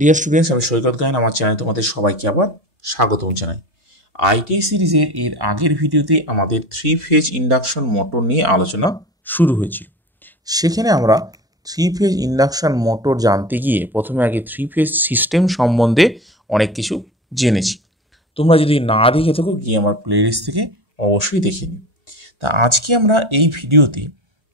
Dear students, আমি সৈকত গায়েন। আমার চ্যানেলে তোমাদের সবাইকে আবার স্বাগতম জানাই। আইটিআই সিরিজের এর আগের ভিডিওতে আমাদের 3 ফেজ ইন্ডাকশন মোটর নিয়ে আলোচনা শুরু হয়েছিল। সেখানে আমরা 3 ফেজ ইন্ডাকশন মোটর জানতে গিয়ে প্রথমে আগে 3 ফেজ সিস্টেম সম্বন্ধে অনেক কিছু জেনেছি। তোমরা যদি না দেখে থাকো গিয়ে আমার প্লেলিস্ট থেকে অবশ্যই দেখে নিই। তা আজকে আমরা এই ভিডিওতে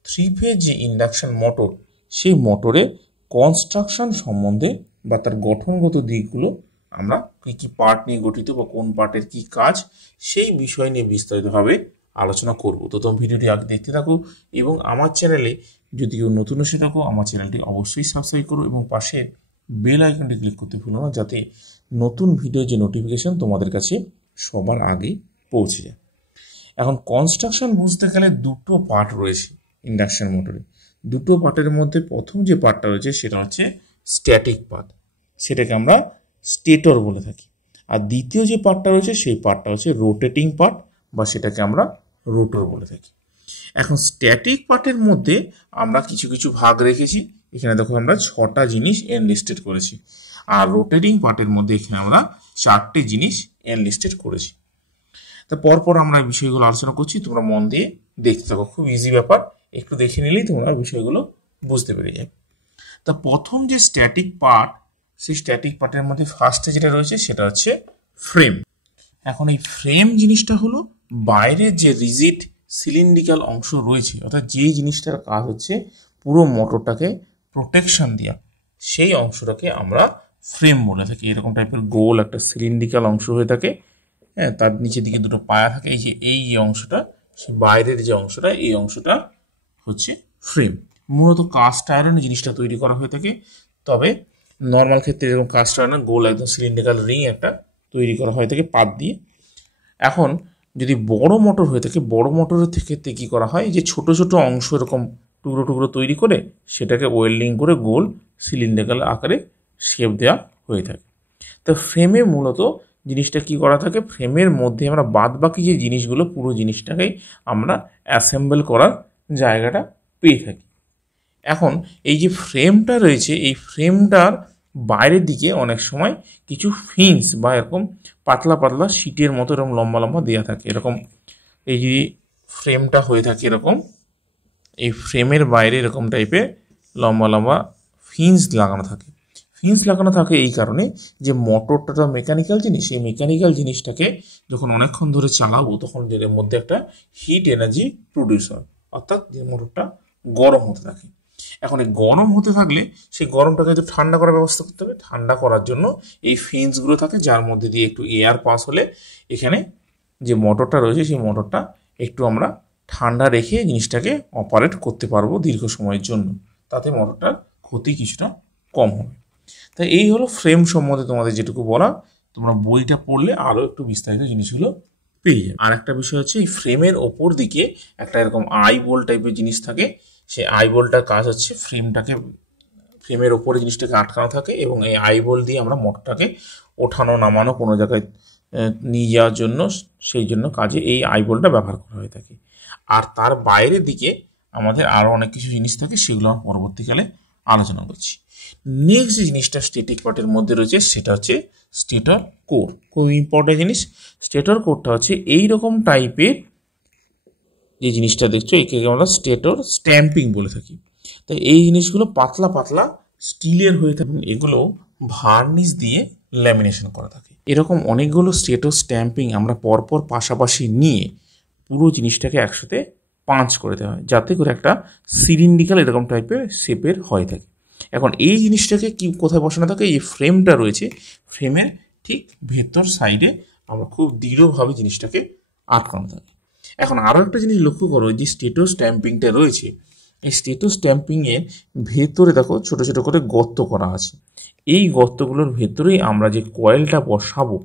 3 ফেজ যে ইন্ডাকশন মোটর, সেই মোটরের কনস্ট্রাকশন সম্বন্ধে বা তার গঠনগত দিকগুলো, আমরা কী কী পার্ট নিয়ে গঠিত বা কোন পার্টের কী কাজ, সেই বিষয় নিয়ে বিস্তারিতভাবে আলোচনা করব। তো তোমরা ভিডিওটি আগে দেখতে থাকো এবং আমার চ্যানেলে যদি কেউ নতুন এসে থাকো আমার চ্যানেলটি অবশ্যই সাবস্ক্রাইব করো এবং পাশে বেল আইকনটি ক্লিক করতে ভুলো না, যাতে নতুন ভিডিও যে নোটিফিকেশন তোমাদের কাছে সবার আগে পৌঁছে যায়। এখন কনস্ট্রাকশন বুঝতে গেলে দুটো পার্ট রয়েছে ইন্ডাকশন মোটরে। দুটো পার্টের মধ্যে প্রথম যে পার্টটা রয়েছে সেটা হচ্ছে স্ট্যাটিক পার্ট, সেটাকে আমরা স্টেটর বলে থাকি। আর দ্বিতীয় যে পার্টটা রয়েছে সেই পার্টটা হচ্ছে রোটেটিং পার্ট বা সেটাকে আমরা রোটর বলে থাকি। এখন স্ট্যাটিক পার্টের মধ্যে আমরা কিছু কিছু ভাগ রেখেছি। এখানে দেখো আমরা 6টা জিনিস এনলিস্টেড করেছি। আর রোটেটিং পার্টের মধ্যে এখানে আমরা 4টে জিনিস এনলিস্টেড করেছি। তা পরপর আমরা এই বিষয়গুলো আলোচনা করছি, তোমরা মন দিয়ে দেখতে থাকো। খুব ইজি ব্যাপার, একটু দেখে নিলেই তোমরা বিষয়গুলো বুঝতে পেরে যাবে। তা প্রথম যে স্ট্যাটিক পার্ট, সেই স্ট্যাটিক পার্টের মধ্যে ফার্স্টে যেটা রয়েছে সেটা হচ্ছে ফ্রেম। এখন এই ফ্রেম জিনিসটা হলো বাইরের যে রিজিড সিলিন্ড্রিক্যাল অংশ রয়েছে, অর্থাৎ যেই জিনিসটার কাজ হচ্ছে পুরো মোটরটাকে প্রোটেকশন দেওয়া, সেই অংশটাকে আমরা ফ্রেম বলে থাকি। এরকম টাইপের গোল একটা সিলিন্ড্রিক্যাল অংশ হয়ে থাকে, হ্যাঁ, তার নিচের দিকে দুটো পায়া থাকে। এই যে অংশটা, সে বাইরের যে অংশটা, এই অংশটা হচ্ছে ফ্রেম। মূলত কাস্ট আয়রন জিনিসটা তৈরি করা হয়ে থাকে, তবে নর্মাল ক্ষেত্রে এরকম কাস্ট আয়রন গোল একদম সিলিন্ড্রিক্যাল রিং একটা তৈরি করা হয়ে থাকে পাত দিয়ে। এখন যদি বড় মোটর হয়ে থাকে, বড় মোটরের ক্ষেত্রে কী করা হয়, যে ছোট ছোট অংশ এরকম টুকরো টুকরো তৈরি করে সেটাকে ওয়েল্ডিং করে গোল সিলিন্ড্রিক্যাল আকারে শেপ দেওয়া হয়ে থাকে। তো ফ্রেমে মূলত জিনিসটা কি করা থাকে, ফ্রেমের মধ্যে আমরা বাদ বাকি যে জিনিসগুলো, পুরো জিনিসটাকেই আমরা অ্যাসেম্বল করার জায়গাটা পেয়ে থাকি। এখন এই যে ফ্রেমটা রয়েছে, এই ফ্রেমটার বাইরের দিকে অনেক সময় কিছু ফিন্স বা এরকম পাতলা পাতলা শিটের মতো এরকম লম্বা লম্বা দেওয়া থাকে। এরকম এই যে ফ্রেমটা হয়ে থাকে এরকম, এই ফ্রেমের বাইরে এরকম টাইপের লম্বা লম্বা ফিন্স লাগানো থাকে। ফিন্স লাগানো থাকে এই কারণে যে মোটরটা তো মেকানিক্যাল জিনিস, এই মেকানিক্যাল জিনিসটাকে যখন অনেকক্ষণ ধরে চালাবো তখন এর মধ্যে একটা হিট এনার্জি প্রডিউস হয়, অর্থাৎ যে মোটরটা গরম হতে থাকে। এখন এই গরম হতে থাকলে সেই গরমটাকে একটু ঠান্ডা করার ব্যবস্থা করতে হবে। ঠান্ডা করার জন্য এই ফিন্সগুলো থাকে, যার মধ্যে দিয়ে একটু এয়ার পাস হলে এখানে যে মোটরটা রয়েছে সেই মোটরটা একটু আমরা ঠান্ডা রেখে জিনিসটাকে অপারেট করতে পারবো দীর্ঘ সময়ের জন্য, তাতে মোটরটার ক্ষতি কিছুটা কম হবে। তাই এই হলো ফ্রেম সম্বন্ধে তোমাদের যেটুকু বলা। তোমরা বইটা পড়লে আরও একটু বিস্তারিত জিনিসগুলো পেয়ে যাবে। আর একটা বিষয় হচ্ছে, এই ফ্রেমের ওপর দিকে একটা এরকম আই বোল টাইপের জিনিস থাকে। সেই আই বোলটার কাজ হচ্ছে ফ্রেমের ওপরে জিনিসটাকে আটকানো থাকে এবং এই আই বোল দিয়ে আমরা মোটরটাকে ওঠানো নামানো কোনো জায়গায় নিয়ে যাওয়ার জন্য, সেই জন্য কাজে এই আই বোলটা ব্যবহার করা হয়ে থাকে। আর তার বাইরের দিকে আমাদের আরও অনেক কিছু জিনিস থাকে, সেগুলো আমরা পরবর্তীকালে আলোচনা করছি। নেক্সট যে জিনিসটা স্ট্যাটিক পার্টের মধ্যে রয়েছে সেটা হচ্ছে স্টেটর কোর। খুব ইম্পর্টেন্ট জিনিস। স্টেটর কোরটা হচ্ছে এইরকম টাইপের যে জিনিসটা দেখছো, একে আমরা স্টেটর স্ট্যাম্পিং বলে থাকি। তো এই জিনিসগুলো পাতলা পাতলা স্টিলের হয়ে থাকে, এগুলো ভার্নিশ দিয়ে ল্যামিনেশন করা থাকে। এরকম অনেকগুলো স্টেটর স্ট্যাম্পিং আমরা পরপর পাশাপাশি নিয়ে পুরো জিনিসটাকে একসাথে পাঞ্চ করে দেওয়া হয়, যাতে করে একটা সিলিন্ড্রিক্যাল এরকম টাইপের শেপের হয়ে থাকে। এখন এই জিনিসটাকে কি কোথায় বসানো থাকে, এই ফ্রেমটা রয়েছে, ফ্রেমের ঠিক ভেতর সাইডে আমরা খুব দৃঢ়ভাবে জিনিসটাকে আটকানো থাকে। এখন আরও একটা জিনিস লক্ষ্য করো, যে স্টেটো স্ট্যাম্পিংটা রয়েছে, এই স্টেটো স্ট্যাম্পিংয়ের ভেতরে দেখো ছোট ছোট করে গর্ত করা আছে। এই গর্তগুলোর ভেতরেই আমরা যে কয়েলটা বসাবো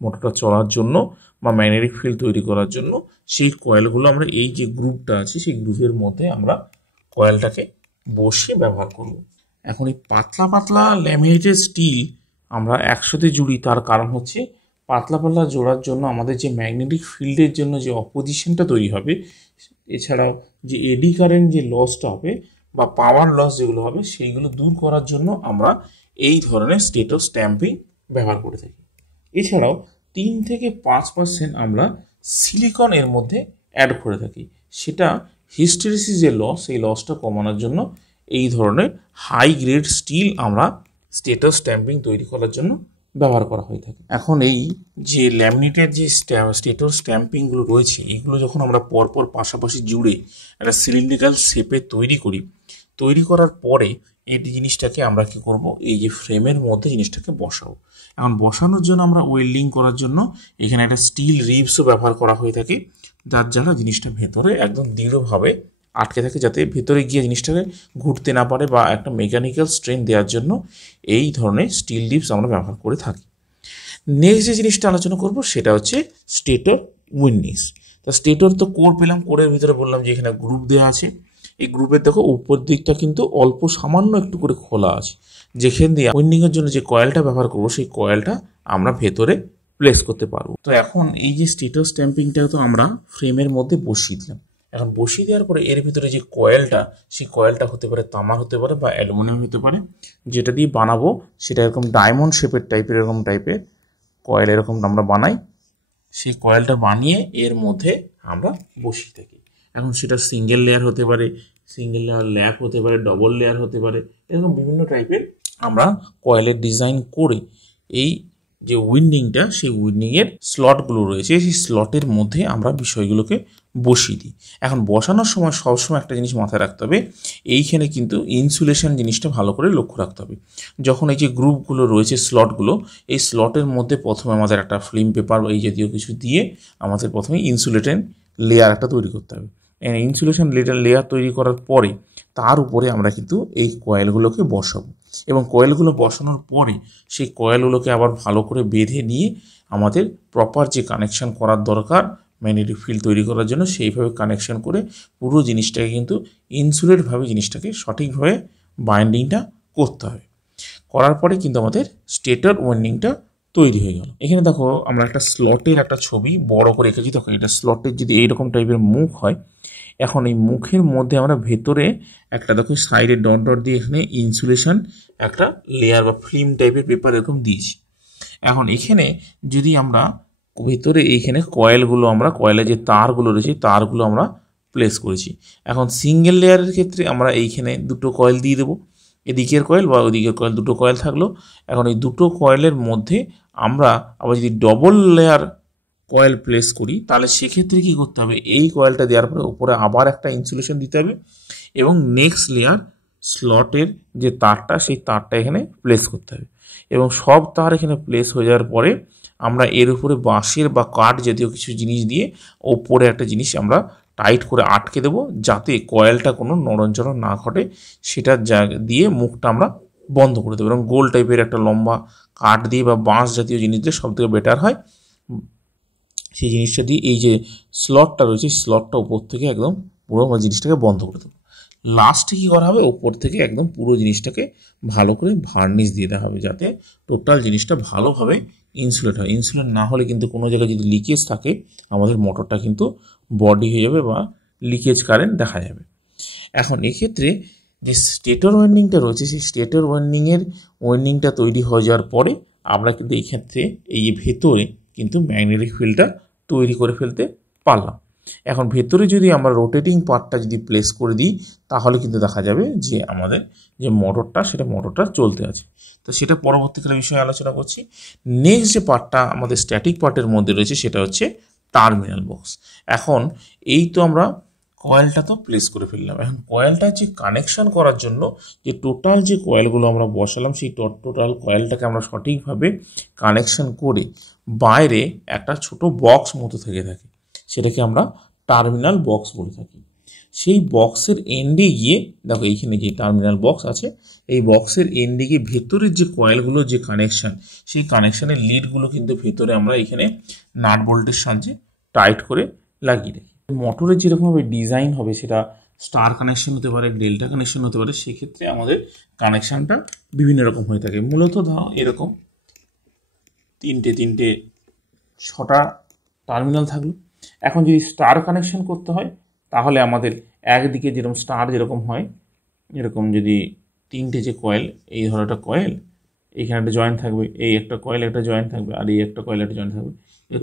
মোটরটা চলার জন্য বা ম্যাগনেটিক ফিল্ড তৈরি করার জন্য, সেই কয়েলগুলো আমরা এই যে গ্রুপটা আছে সেই গ্রুপের মধ্যে আমরা কয়েলটাকে বসিয়ে ব্যবহার করব। এখন এই পাতলা পাতলা ল্যামিনেটেড স্টিল আমরা একসাথে জুড়ি, তার কারণ হচ্ছে পাতলা পাতলা জোড়ার জন্য আমাদের যে ম্যাগনেটিক ফিল্ডের জন্য যে অপোজিশনটা তৈরি হবে, এছাড়াও যে এডি কারেন্ট যে লসটা হবে বা পাওয়ার লস যেগুলো হবে, সেইগুলো দূর করার জন্য আমরা এই ধরনের স্টেটর স্ট্যাম্পিং ব্যবহার করে থাকি। এছাড়াও 3 থেকে 5% আমরা সিলিকন এর মধ্যে অ্যাড করে থাকি, সেটা হিস্টেরিসিস যে লস সেই লসটা কমানোর জন্য এই ধরনের হাই গ্রেড স্টিল আমরা স্টেটর স্ট্যাম্পিং তৈরি করার জন্য ব্যবহার করা হয়ে থাকে। এখন এই যে ল্যামিনেটেড যে স্টেটর স্ট্যাম্পিংগুলো রয়েছে, এগুলো যখন আমরা পরপর পাশাপাশি জুড়ে একটা সিলিন্ড্রিক্যাল শেপে তৈরি করি, তৈরি করার পরে এই জিনিসটাকে আমরা কি করব, এই যে ফ্রেমের মধ্যে জিনিসটাকে বসাবো। এখন বসানোর জন্য আমরা ওয়েল্ডিং করার জন্য এখানে একটা স্টিল রিবসও ব্যবহার করা হয়ে থাকে, যার দ্বারা জিনিসটা ভেতরে একদম দৃঢ়ভাবে আটকে থাকে, যাতে ভেতরে গিয়ে জিনিসটাকে ঘুরতে না পারে, বা একটা মেকানিক্যাল স্ট্রেন দেওয়ার জন্য এই ধরনের স্টিল রিবস আমরা ব্যবহার করে থাকি। নেক্সট যে জিনিসটা আলোচনা করব সেটা হচ্ছে স্টেটর উইন্ডিংস। তা স্টেটর তো কোর পেলাম, কোরের ভিতরে বললাম যে এখানে গ্রুপ দেওয়া আছে। এই গ্রুপের দেখো উপর দিকটা কিন্তু অল্প সামান্য একটু করে খোলা আছে, যেখান দিয়ে উইন্ডিংয়ের জন্য যে কয়েলটা ব্যবহার করবো সেই কয়েলটা আমরা ভেতরে প্লেস করতে পারবো। তো এখন এই যে স্টেটর স্ট্যাম্পিংটা তো আমরা ফ্রেমের মধ্যে বসিয়ে দিলাম। এখন বসিয়ে দেওয়ার পরে এর ভিতরে যে কয়েলটা, সেই কয়েলটা হতে পারে তামার হতে পারে বা অ্যালুমিনিয়াম হতে পারে। যেটা দিয়ে বানাবো সেটা এরকম ডায়মন্ড শেপের টাইপের, এরকম টাইপের কয়েল এরকম আমরা বানাই। সেই কয়েলটা বানিয়ে এর মধ্যে আমরা বসিয়ে থাকি। এখন সেটা সিঙ্গেল লেয়ার হতে পারে, সিঙ্গেল লেয়ার ল্যাপ হতে পারে, ডবল লেয়ার হতে পারে, এরকম বিভিন্ন টাইপের আমরা কয়েলের ডিজাইন করে এই যে উইন্ডিংটা, সেই উইন্ডিংয়ের স্লটগুলো রয়েছে, সেই স্লটের মধ্যে আমরা বিষয়গুলোকে বসিয়ে দিই। এখন বসানোর সময় সবসময় একটা জিনিস মাথায় রাখতে হবে, এইখানে কিন্তু ইনসুলেশন জিনিসটা ভালো করে লক্ষ্য রাখতে হবে। যখন এই যে গ্রুপগুলো রয়েছে, স্লটগুলো, এই স্লটের মধ্যে প্রথমে আমাদের একটা ফিল্ম পেপার বা এই জাতীয় কিছু দিয়ে আমাদের প্রথমে ইনসুলেটেড লেয়ার একটা তৈরি করতে হবে। ইনসুলেশন লেয়ার তৈরি করার পরে তার উপরে আমরা কিন্তু এই কয়েলগুলোকে বসাবো, এবং কয়েলগুলো বসানোর পরে সেই কয়েলগুলোকে আবার ভালো করে বেঁধে নিয়ে আমাদের প্রপার যে কানেকশান করার দরকার ম্যাগনেটিক ফিল্ড তৈরি করার জন্য, সেইভাবে কানেকশান করে পুরো জিনিসটাকে কিন্তু ইনসুলেটভাবে জিনিসটাকে সঠিকভাবে বাইন্ডিংটা করতে হবে। করার পরে কিন্তু আমাদের স্টেটর ওয়াইন্ডিংটা তৈরি হয়ে গেল। এখানে দেখো আমরা একটা স্লটের একটা ছবি বড় করে রেখেছি। দেখো এটা স্লটের যদি এইরকম টাইপের মুখ হয়, এখন এই মুখের মধ্যে আমরা ভেতরে একটা দেখো সাইডে ডট ডট দিয়ে এখানে ইনসুলেশন একটা লেয়ার বা ফিল্ম টাইপের পেপার এরকম দিয়েছি। এখন এখানে যদি আমরা ভেতরে এইখানে কয়েলগুলো, আমরা কয়েলের যে তারগুলো রয়েছে তারগুলো আমরা প্লেস করেছি। এখন সিঙ্গেল লেয়ারের ক্ষেত্রে আমরা এইখানে দুটো কয়েল দিয়ে দেবো, এদিকের কয়েল বা ওদিকের কয়েল, দুটো কয়েল থাকলো। এখন এই দুটো কয়েলের মধ্যে আমরা আবার যদি ডবল লেয়ার কয়েল প্লেস করি, তাহলে সেক্ষেত্রে কী করতে হবে, এই কয়েলটা দেওয়ার পরে উপরে আবার একটা ইনসুলেশন দিতে হবে, এবং নেক্সট লেয়ার স্লটের যে তারটা, সেই তারটা এখানে প্লেস করতে হবে। এবং সব তার এখানে প্লেস হয়ে যাওয়ার পরে আমরা এর উপরে বাঁশের বা কাঠ জাতীয় কিছু জিনিস দিয়ে ওপরে একটা জিনিস আমরা টাইট করে আটকে দেবো, যাতে কয়েলটা কোনো নড়নচড়ন না ঘটে। সেটা দিয়ে মুখটা আমরা বন্ধ করে দেবো, এবং গোল টাইপের একটা লম্বা কাঠ দিয়ে বা বাঁশ জাতীয় জিনিস দিয়ে সব থেকে বেটার হয়। সেই জিনিসটা দিয়ে এই যে স্লটটা রয়েছে, স্লটটা উপর থেকে একদম পুরো জিনিসটাকে বন্ধ করে দেবো। লাস্টে কী করা হবে, ওপর থেকে একদম পুরো জিনিসটাকে ভালো করে ভার্নিশ দিয়ে দেওয়া হবে, যাতে টোটাল জিনিসটা ভালোভাবে ইনসুলেট হয়। ইনসুলেট না হলে কিন্তু কোনো জায়গায় যদি লিকেজ থাকে, আমাদের মোটরটা কিন্তু বডি হয়ে যাবে বা লিকেজ কারেন্ট দেখা যাবে। এখন এক্ষেত্রে যে স্টেটর ওয়াইন্ডিংটা রয়েছে, সেই স্টেটর ওয়াইন্ডিংটা তৈরি হয়ে যাওয়ার পরে আমরা কিন্তু এই ক্ষেত্রে এই যে ভেতরে কিন্তু ম্যাগনেটিক ফিল্ডটা তৈরি করে ফেলতে পারলাম। এখন ভেতরে যদি আমরা রোটেটিং পার্টটা যদি প্লেস করে দিই, তাহলে কিন্তু দেখা যাবে যে আমাদের যে মোটরটা, সেটা মোটরটা চলতে আছে। তো সেটা পরবর্তীকালে বিষয়ে আলোচনা করছি। নেক্সট যে পার্টটা আমাদের স্ট্যাটিক পার্টের মধ্যে রয়েছে, সেটা হচ্ছে টার্মিনাল বক্স। এখন এই তো আমরা কয়েলটা তো প্লেস করে ফেললাম। এখন কয়েলটা যে কানেকশন করার জন্য যে টোটাল যে কয়েলগুলো আমরা বসালাম, সেই টোটাল কয়েলটাকে আমরা সঠিকভাবে কানেকশন করে বাইরে একটা ছোট বক্স মতো থেকে থাকে, সেটাকে আমরা টার্মিনাল বক্স বলে থাকি। সেই বক্সের এন্ডে গিয়ে দেখো এইখানে যে টার্মিনাল বক্স আছে, এই বক্সের এন্ডে গিয়ে ভেতরের যে কয়েলগুলো যে কানেকশান, সেই কানেকশানের লিডগুলো কিন্তু ভেতরে আমরা এখানে নাট বোল্টের সাহায্যে টাইট করে লাগিয়ে রাখি। মোটরের যেরকমভাবে ডিজাইন হবে, সেটা স্টার কানেকশন হতে পারে, ডেল্টা কানেকশন হতে পারে, সেক্ষেত্রে আমাদের কানেকশানটা বিভিন্ন রকম হয়ে থাকে। মূলত ধরো এরকম তিনটে 6টা টার্মিনাল থাকলো। এখন যদি স্টার কানেকশন করতে হয়, তাহলে আমাদের একদিকে যেরকম স্টার যেরকম হয়, এরকম যদি 3টে যে কয়েল, এই ধরো একটা কয়েল, এইখানে একটা জয়েন্ট থাকবে, এই একটা কয়েল একটা জয়েন্ট থাকবে, আর এই একটা কয়েল একটা জয়েন্ট থাকবে।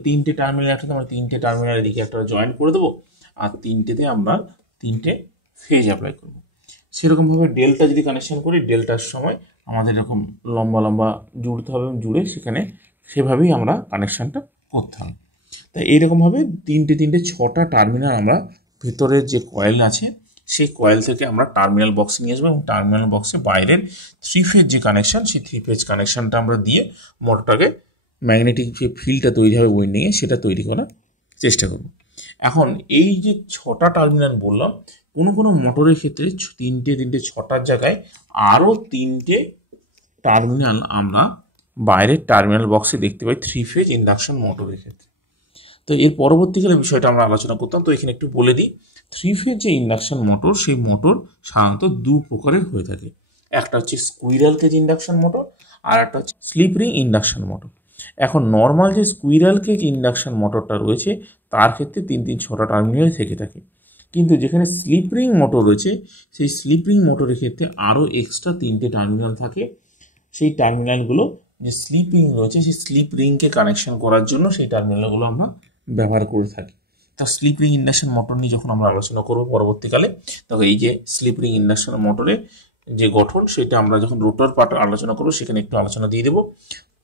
তিনটে টার্মিনাল একসাথে আমরা তিনটে টার্মিনাল এদিকে একটা জয়েন্ট করে দেবো, আর তিনটেতে আমরা তিনটে ফেজ অ্যাপ্লাই করবো। সেরকমভাবে ডেল্টা যদি কানেকশন করি, ডেল্টার সময় আমাদের এরকম লম্বা লম্বা জুড়তে হবে, জুড়ে সেখানে সেভাবেই আমরা কানেকশানটা করতে হবে। তাই এইরকমভাবে তিনটে ছটা টার্মিনাল আমরা ভেতরের যে কয়েল আছে সেই কয়েল থেকে আমরা টার্মিনাল বক্সে নিয়ে আসবো, এবং টার্মিনাল বক্সে বাইরের 3 ফেজ যে কানেকশান, সেই 3 ফেজ কানেকশানটা আমরা দিয়ে মোটরটাকে ম্যাগনেটিক যে ফিল্ডটা তৈরি হবে উইন্ডিংয়ে, সেটা তৈরি করার চেষ্টা করব। এখন এই যে 6টা টার্মিনাল বললাম, কোনো মোটরের ক্ষেত্রে তিনটে 6টার জায়গায় আরও 3টে টার্মিনাল আমরা বাইরের টার্মিনাল বক্সে দেখতে পাই 3 ফেজ ইন্ডাকশন মোটরের ক্ষেত্রে। তো এর পরবর্তীকালে বিষয়টা আমরা আলোচনা করতাম। তো এখানে একটু বলে দিই, 3 ফেজ যে ইন্ডাকশন মোটর, সেই মোটর সাধারণত দু প্রকারের হয়ে থাকে। একটা হচ্ছে স্কুইরাল কেজ ইন্ডাকশন মোটর, আর একটা হচ্ছে স্লিপ রিং ইন্ডাকশন মোটর। এখন নর্মাল যে স্কুইরাল কেজ ইন্ডাকশন মোটরটা রয়েছে তার ক্ষেত্রে 6টা টার্মিনাল থেকে থাকে, কিন্তু যেখানে স্লিপ রিং মোটর রয়েছে সেই স্লিপ রিং মোটরের ক্ষেত্রে আরও এক্সট্রা 3টে টার্মিনাল থাকে। সেই টার্মিনালগুলো যে স্লিপ রিং রয়েছে সেই স্লিপ রিংকে কানেকশন করার জন্য সেই টার্মিনালগুলো আমরা ব্যবহার করে থাকি। তা স্লিপ রিং ইন্ডাকশন মোটর নিয়ে যখন আমরা আলোচনা করব পরবর্তীকালে, তখন এই যে স্লিপ রিং ইন্ডাকশন মোটরের যে গঠন, সেটা আমরা যখন রোটর পার্ট আলোচনা করবো সেখানে একটু আলোচনা দিয়ে দেবো।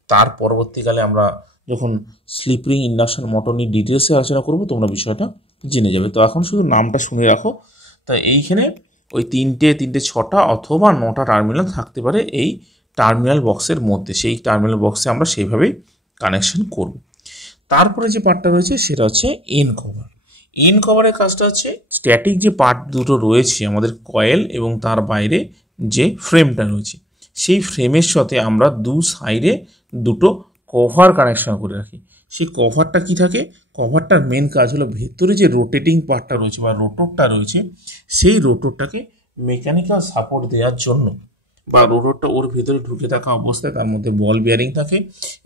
তার পরবর্তীকালে আমরা যখন স্লিপ রিং ইন্ডাকশন মোটর নিয়ে ডিটেলসে আলোচনা করবো, তোমরা বিষয়টা জেনে যাবে। তো এখন শুধু নামটা শুনে রাখো। তা এইখানে ওই তিনটে 6টা অথবা 9টা টার্মিনাল থাকতে পারে এই টার্মিনাল বক্সের মধ্যে, সেই টার্মিনাল বক্সে আমরা সেইভাবেই কানেকশন করব। তারপরে যে পার্টটা রয়েছে সেটা হচ্ছে এন কভার। এন কভারের কাজটা হচ্ছে স্ট্যাটিক যে পার্ট দুটো রয়েছে আমাদের কয়েল এবং তার বাইরে যে ফ্রেমটা রয়েছে, সেই ফ্রেমের সাথে আমরা দু সাইডে দুটো কভার কানেকশন করে রাখি। সেই কভারটা কি থাকে, কভারটার মেন কাজ হলো ভেতরে যে রোটেটিং পার্টটা রয়েছে বা রোটরটা রয়েছে, সেই রোটরটাকে মেকানিক্যাল সাপোর্ট দেওয়ার জন্য, বা রোটরটা ওর ভেতরে ঢুকে থাকা অবস্থায় তার মধ্যে বল বেয়ারিং থাকে,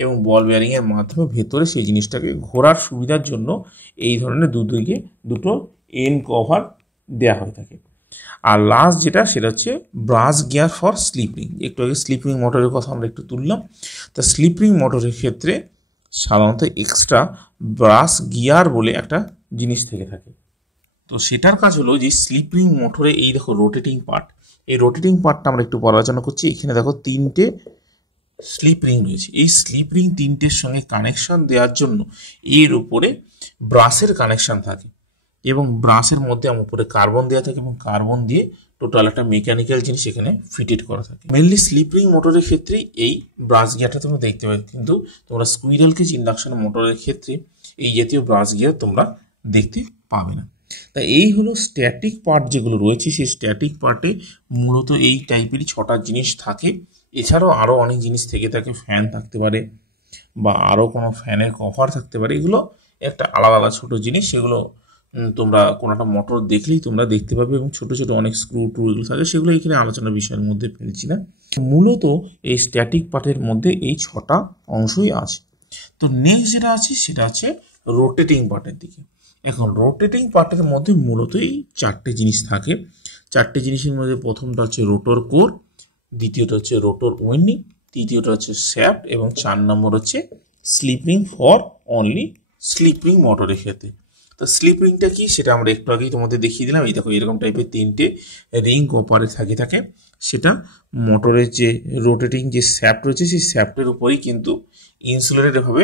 এবং বল বেয়ারিংয়ের মাধ্যমে ভেতরে সেই জিনিসটাকে ঘোরার সুবিধার জন্য এই ধরনের দুদিকে দুটো এন কভার দেওয়া হয়ে থাকে। আর লাস্ট যেটা, সেটা হচ্ছে ব্রাশ গিয়ার ফর স্লিপিং। একটু আগে স্লিপিং মোটরের কথা আমরা একটু তুললাম। তা স্লিপিং মোটরের ক্ষেত্রে সাধারণত এক্সট্রা ব্রাশ গিয়ার বলে একটা জিনিস থেকে থাকে। তো সেটার কাজ হলো যে স্লিপিং মোটরে এই দেখো রোটেটিং পার্ট, এই রোটেটিং পার্টটা আমরা একটু আলোচনা করছি। এখানে দেখো 3টে স্লিপ রিং রয়েছে। এই স্লিপ রিং 3টের সঙ্গে কানেকশন দেওয়ার জন্য এর উপরে ব্রাশের কানেকশন থাকে, এবং ব্রাশের মধ্যে আমার উপরে কার্বন দেওয়া থাকে, এবং কার্বন দিয়ে টোটাল একটা মেকানিক্যাল জিনিস এখানে ফিটেড করা থাকে। মেনলি স্লিপ রিং মোটরের ক্ষেত্রে এই ব্রাশ গিয়ারটা তোমরা দেখতে পাবে, কিন্তু তোমরা স্কুইরাল কেজ ইন্ডাকশন মোটরের ক্ষেত্রে এই জাতীয় ব্রাশ গিয়ার তোমরা দেখতে পাবে না। তাই এই হলো স্ট্যাটিক পার্ট যেগুলো রয়েছে, সেই স্ট্যাটিক পার্টে মূলত এই টাইপেরই 6টা জিনিস থাকে। এছাড়াও আরও অনেক জিনিস থেকে থাকে, ফ্যান থাকতে পারে বা আরও কোনো ফ্যানের কভার থাকতে পারে। এগুলো একটা আলাদা ছোটো জিনিস, সেগুলো তোমরা কোনো একটা মোটর দেখলেই তোমরা দেখতে পাবে, এবং ছোটো অনেক স্ক্রু ট্রু এগুলো থাকে, সেগুলো এখানে আলোচনার বিষয়ের মধ্যে ফেলছি না। মূলত এই স্ট্যাটিক পার্টের মধ্যে এই 6টা অংশই আছে। তো নেক্সট যেটা আছে সেটা হচ্ছে রোটেটিং পার্টের দিকে। এখন রোটেটিং পার্টের মধ্যে মূলত এই 4টে জিনিস থাকে। 4টে জিনিসের মধ্যে প্রথমটা হচ্ছে রোটর কোর, দ্বিতীয়টা হচ্ছে রোটর উইন্ডিং, তৃতীয়টা হচ্ছে শ্যাফট, এবং 4 নম্বর হচ্ছে slip ring for only slip ring মোটরের ক্ষেত্রে। তো স্লিপ রিংটা কি সেটা আমরা একটু আগেই তোমাদের দেখিয়ে দিলাম। এই দেখো এরকম টাইপের 3টে রিং কপারে থাকে, সেটা মোটরের যে রোটেটিং যে শ্যাফট রয়েছে সেই শ্যাফটের উপরেই কিন্তু ইনসুলেটেডভাবে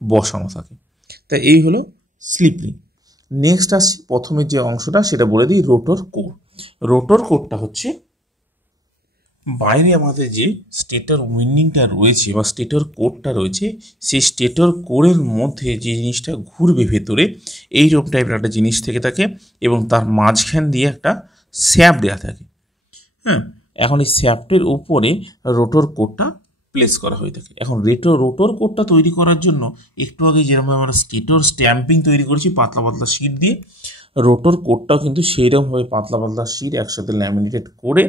বসানো থাকে। তা এই হলো স্লিপ রিং। নেক্সট আসছে প্রথমের যে অংশটা, সেটা বলে দিই রোটর কোর। রোটর কোরটা হচ্ছে বাইরে আমাদের যে স্টেটর উইন্ডিংটা রয়েছে বা স্টেটর কোরটা রয়েছে, সেই স্টেটর কোরের মধ্যে যে জিনিসটা ঘুরবে ভেতরে, এইরকম টাইপের একটা জিনিস থেকে থাকে, এবং তার মাঝখান দিয়ে একটা শ্যাফট দেওয়া থাকে। হ্যাঁ, এখন এই শ্যাফটের উপরে রোটর কোরটা প্লেস করা হয়ে থাকে। এখন রোটর কোরটা তৈরি করার জন্য একটু আগে যেরকম আমরা স্টেটর স্ট্যাম্পিং তৈরি করেছি পাতলা পাতলা শিট দিয়ে, রোটর কোরটাও কিন্তু সেইরকমভাবে পাতলা পাতলা শিট একসাথে ল্যামিনেটেড করে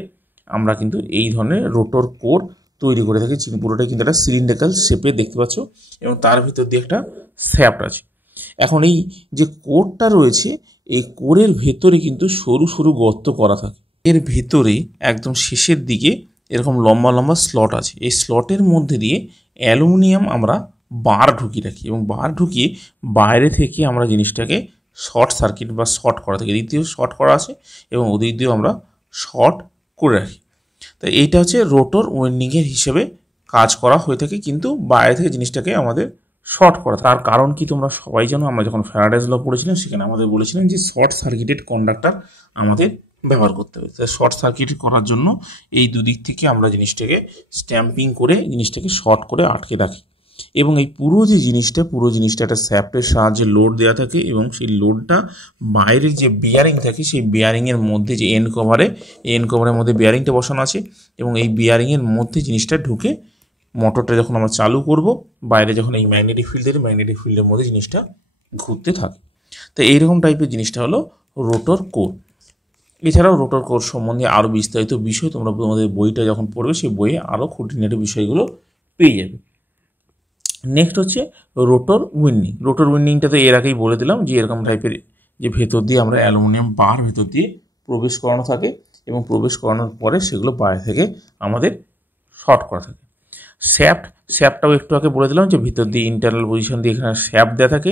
আমরা কিন্তু এই ধরনের রোটর কোর তৈরি করে থাকি। পুরোটাই কিন্তু একটা সিলিন্ডারিক্যাল শেপে দেখতে পাচ্ছ, এবং তার ভিতর দিয়ে একটা শ্যাফট আছে। এখন এই যে কোরটা রয়েছে, এই কোরের ভেতরে কিন্তু সরু সরু গর্ত করা থাকে। এর ভেতরে একদম শেষের দিকে এরকম লম্বা লম্বা স্লট আছে। এই স্লটের মধ্যে দিয়ে অ্যালুমিনিয়াম আমরা বার ঢুকিয়ে রাখি এবং বার ঢুকিয়ে বাইরে থেকে আমরা জিনিসটাকে শর্ট সার্কিট বা শর্ট করা থাকে, এদিক দিয়েও শর্ট করা আছে এবং ওদিক দিয়েও আমরা শর্ট করে রাখি। তো এইটা হচ্ছে রোটর ওয়েন্ডিংয়ের হিসেবে কাজ করা হয়ে থাকে, কিন্তু বাইরে থেকে জিনিসটাকে আমাদের শর্ট করা। তার কারণ কি তোমরা সবাই জানো, আমরা যখন ফ্যারাডেজ ল পড়েছিলাম সেখানে আমাদের বলেছিলেন যে শর্ট সার্কিটেড কন্ডাক্টর আমাদের ব্যবহার করতে হবে। তাই শর্ট সার্কিট করার জন্য এই দুদিক থেকে আমরা জিনিসটাকে স্ট্যাম্পিং করে জিনিসটাকে শর্ট করে আটকে রাখি এবং এই পুরো জিনিসটা একটা স্যাপ্টের সাহায্যে লোড দেওয়া থাকে এবং সেই লোডটা বাইরের যে বিয়ারিং থাকে সেই বিয়ারিংয়ের মধ্যে যে এন্ড কভারের মধ্যে বিয়ারিংটা বসানো আছে এবং এই বিয়ারিংয়ের মধ্যে জিনিসটা ঢুকে মোটরটা যখন আমরা চালু করব বাইরে যখন এই ম্যাগনেটিক ফিল্ডের মধ্যে জিনিসটা ঘুরতে থাকে। তো এইরকম টাইপের জিনিসটা হলো রোটর কোর। এছাড়াও রোটর কোর সম্বন্ধে আরও বিস্তারিত বিষয় তোমরা তোমাদের বইটা যখন পড়বে সেই বইয়ে আরও খুঁটিনাটি বিষয়গুলো পেয়ে যাবে। নেক্সট হচ্ছে রোটর উইন্ডিংটা তো এর আগেই বলে দিলাম যে এরকম টাইপের যে ভেতর দিয়ে আমরা অ্যালুমিনিয়াম বার ভেতর দিয়ে প্রবেশ করানো থাকে এবং প্রবেশ করানোর পরে সেগুলো বাইরে থেকে আমাদের শর্ট করা থাকে। শ্যাফটটাও একটু আগে বলে দিলাম যে ভিতর দিয়ে ইন্টারনাল পজিশন দিয়ে এখানে শ্যাফট দেওয়া থাকে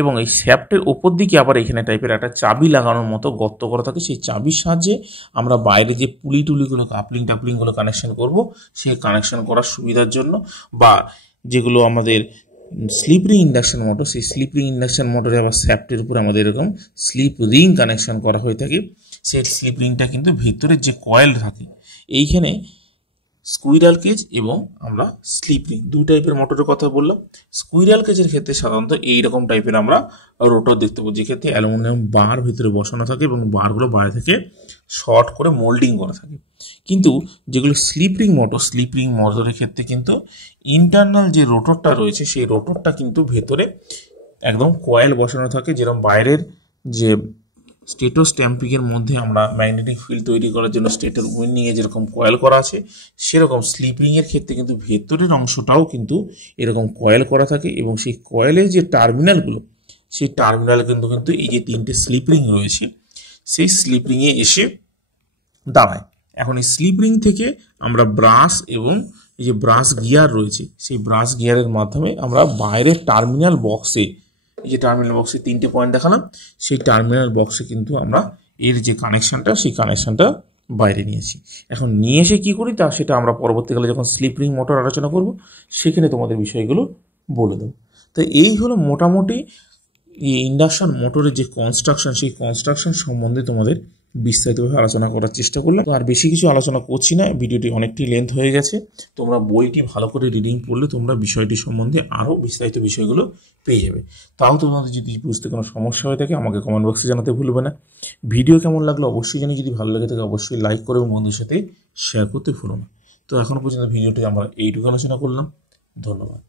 এবং এই শ্যাফটের ওপর দিকে আবার এখানে টাইপের একটা চাবি লাগানোর মতো গর্ত করা থাকে। সেই চাবির সাহায্যে আমরা বাইরে যে পুলিগুলো টাপলিংগুলো কানেকশন করব, সেই কানেকশন করার সুবিধার জন্য বা যেগুলো আমাদের স্লিপ রিং ইন্ডাকশন মোটর, সেই স্লিপ রিং ইন্ডাকশন মোটরে আবার শ্যাফটের উপরে আমাদের এরকম স্লিপ রিং কানেকশন করা হয়ে থাকে। সেই স্লিপ রিংটা কিন্তু ভিতরের যে কয়েল থাকে এইখানে স্কুইরাল কেজ এবং আমরা স্লিপ রিং দু টাইপের মোটরের কথা বললাম। স্কুইরাল কেজের ক্ষেত্রে সাধারণত এইরকম টাইপের আমরা রোটর দেখতে পাবো, যেক্ষেত্রে অ্যালুমিনিয়াম বার ভিতরে বসানো থাকে এবং বারগুলো বাইরে থেকে শর্ট করে মোল্ডিং করা থাকে। কিন্তু যেগুলো স্লিপ রিং মোটরের ক্ষেত্রে কিন্তু ইন্টারনাল যে রোটরটা রয়েছে সেই রোটরটা কিন্তু ভেতরে একদম কয়েল বসানো থাকে, যেরকম বাইরের যে স্টেটর স্ট্যাম্পিংয়ের মধ্যে আমরা ম্যাগনেটিক ফিল্ড তৈরি করার জন্য স্টেটর উইন্ডিংয়ে যেরকম কয়েল করা আছে সেরকম স্লিপ রিংয়ের ক্ষেত্রে কিন্তু ভেতরের অংশটাও কিন্তু এরকম কয়েল করা থাকে এবং সেই কয়েলের যে টার্মিনালগুলো সেই টার্মিনাল কিন্তু এই যে তিনটে স্লিপ রিং রয়েছে সেই স্লিপ রিংয়ে এসে দাঁড়ায়। এখন এই স্লিপ রিং থেকে আমরা ব্রাশ এবং এই যে ব্রাশ গিয়ার রয়েছে সেই ব্রাশ গিয়ারের মাধ্যমে আমরা বাইরের টার্মিনাল বক্সে, এই যে টার্মিনাল বক্সে তিনটে পয়েন্ট দেখালাম, সেই টার্মিনাল বক্সে কিন্তু আমরা এর যে কানেকশানটা সেই কানেকশানটা বাইরে নিয়েছি। এখন নিয়ে এসে কী করি তা সেটা আমরা পরবর্তীকালে যখন স্লিপ রিং মোটর আলোচনা করব সেখানে তোমাদের বিষয়গুলো বলে দেবো। তো এই হলো মোটামুটি এই ইন্ডাকশন মোটরের যে কনস্ট্রাকশন সেই কনস্ট্রাকশন সম্বন্ধে তোমাদের বিস্তারিতভাবে আলোচনা করার চেষ্টা করলাম। তো আর বেশি কিছু আলোচনা করছি না, ভিডিওটি অনেকটি লেন্থ হয়ে গেছে। তোমরা বইটি ভালো করে রিডিং পড়লে তোমরা বিষয়টি সম্বন্ধে আরও বিস্তারিত বিষয়গুলো পেয়ে যাবে। তাও তোমাদের যদি বুঝতে কোনো সমস্যা হয়ে থাকে আমাকে কমেন্ট বক্সে জানাতে ভুলবে না। ভিডিও কেমন লাগলো অবশ্যই জানি, যদি ভালো লেগে থাকে অবশ্যই লাইক করে এবং বন্ধুদের সাথে শেয়ার করতে ভুলো না। তো এখনও পর্যন্ত ভিডিওটি আমরা এইটুকু আলোচনা করলাম। ধন্যবাদ।